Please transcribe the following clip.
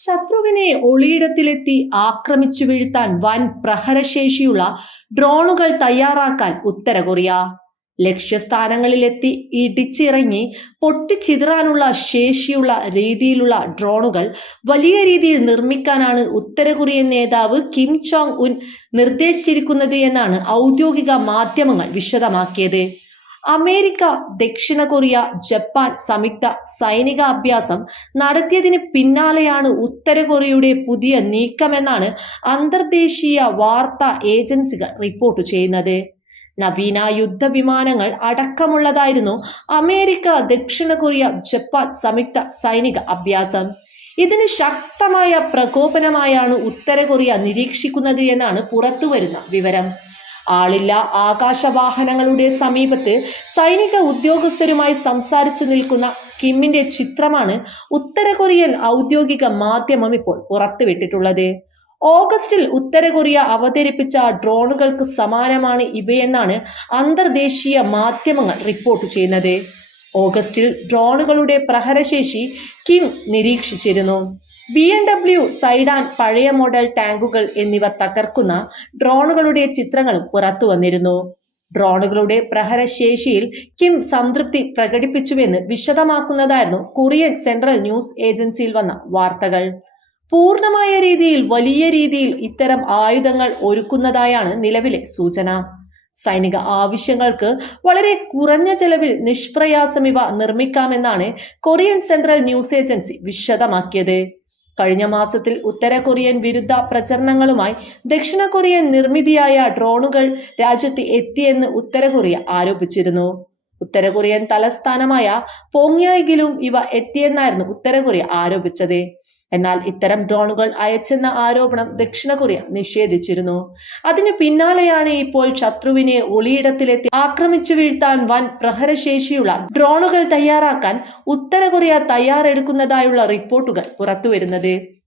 ശത്രുവിനെ ഒളിയിടത്തിലെത്തി ആക്രമിച്ചു വീഴ്ത്താൻ വൻ പ്രഹരശേഷിയുള്ള ഡ്രോണുകൾ തയ്യാറാക്കാൻ ഉത്തര കൊറിയ ലക്ഷ്യസ്ഥാനങ്ങളിലെത്തി ഇടിച്ചിറങ്ങി പൊട്ടിച്ചിതറാനുള്ള ശേഷിയുള്ള രീതിയിലുള്ള ഡ്രോണുകൾ വലിയ രീതിയിൽ നിർമ്മിക്കാനാണ് ഉത്തര കൊറിയൻ നേതാവ് കിം ചോങ് ഉൻ നിർദ്ദേശിച്ചിരിക്കുന്നത് എന്നാണ് ഔദ്യോഗിക മാധ്യമങ്ങൾ വിശദമാക്കിയത്. അമേരിക്ക ദക്ഷിണ കൊറിയ ജപ്പാൻ സംയുക്ത സൈനിക അഭ്യാസം നടത്തിയതിന് പിന്നാലെയാണ് ഉത്തര കൊറിയയുടെ പുതിയ നീക്കമെന്നാണ് അന്തർദേശീയ വാർത്താ ഏജൻസികൾ റിപ്പോർട്ട് ചെയ്യുന്നത്. നവീന യുദ്ധവിമാനങ്ങൾ അടക്കമുള്ളതായിരുന്നു അമേരിക്ക ദക്ഷിണ കൊറിയ ജപ്പാൻ സംയുക്ത സൈനിക അഭ്യാസം. ഇതിന് ശക്തമായ പ്രകോപനമായാണ് ഉത്തര കൊറിയ നിരീക്ഷിക്കുന്നത് എന്നാണ് പുറത്തുവരുന്ന വിവരം. ആളില്ല. ആകാശവാഹനങ്ങളുടെ സമീപത്ത് സൈനിക ഉദ്യോഗസ്ഥരുമായി സംസാരിച്ചു നിൽക്കുന്ന കിമ്മിന്റെ ചിത്രമാണ് ഉത്തര കൊറിയൻ ഔദ്യോഗിക മാധ്യമം ഇപ്പോൾ പുറത്തുവിട്ടിട്ടുള്ളത്. ഓഗസ്റ്റിൽ ഉത്തര കൊറിയ അവതരിപ്പിച്ച ഡ്രോണുകൾക്ക് സമാനമാണ് ഇവയെന്നാണ് അന്തർദേശീയ മാധ്യമങ്ങൾ റിപ്പോർട്ട് ചെയ്യുന്നത്. ഓഗസ്റ്റിൽ ഡ്രോണുകളുടെ പ്രഹരശേഷി കിം നിരീക്ഷിച്ചിരുന്നു. ബി എം ഡബ്ല്യു സൈഡാൻ പഴയ മോഡൽ ടാങ്കുകൾ എന്നിവ തകർക്കുന്ന ഡ്രോണുകളുടെ ചിത്രങ്ങൾ പുറത്തു വന്നിരുന്നു. ഡ്രോണുകളുടെ പ്രഹരശേഷിയിൽ കിം സംതൃപ്തി പ്രകടിപ്പിച്ചുവെന്ന് വിശദമാക്കുന്നതായിരുന്നു കൊറിയൻ സെൻട്രൽ ന്യൂസ് ഏജൻസിയിൽ വന്ന വാർത്തകൾ. പൂർണമായ രീതിയിൽ വലിയ രീതിയിൽ ഇത്തരം ആയുധങ്ങൾ ഒരുക്കുന്നതായാണ് നിലവിലെ സൂചന. സൈനിക ആവശ്യങ്ങൾക്ക് വളരെ കുറഞ്ഞ ചെലവിൽ നിഷ്പ്രയാസം ഇവ നിർമ്മിക്കാമെന്നാണ് കൊറിയൻ സെൻട്രൽ ന്യൂസ് ഏജൻസി വിശദമാക്കിയത്. കഴിഞ്ഞ മാസത്തിൽ ഉത്തര കൊറിയൻ വിരുദ്ധ പ്രചരണങ്ങളുമായി ദക്ഷിണ കൊറിയൻ നിർമ്മിതിയായ ഡ്രോണുകൾ രാജ്യത്ത് എത്തിയെന്ന് ഉത്തര കൊറിയ ആരോപിച്ചിരുന്നു. ഉത്തര കൊറിയൻ തലസ്ഥാനമായ പോങ്യായിലും ഇവ എത്തിയെന്നായിരുന്നു ഉത്തര കൊറിയ ആരോപിച്ചത്. എന്നാൽ ഇത്തരം ഡ്രോണുകൾ അയച്ചെന്ന ആരോപണം ദക്ഷിണ കൊറിയ നിഷേധിച്ചിരുന്നു. അതിന് പിന്നാലെയാണ് ഇപ്പോൾ ശത്രുവിനെ ഒളിയിടത്തിലെത്തി ആക്രമിച്ചു വീഴ്ത്താൻ വൻ പ്രഹരശേഷിയുള്ള ഡ്രോണുകൾ തയ്യാറാക്കാൻ ഉത്തര കൊറിയ തയ്യാറെടുക്കുന്നതായുള്ള റിപ്പോർട്ടുകൾ പുറത്തുവരുന്നത്.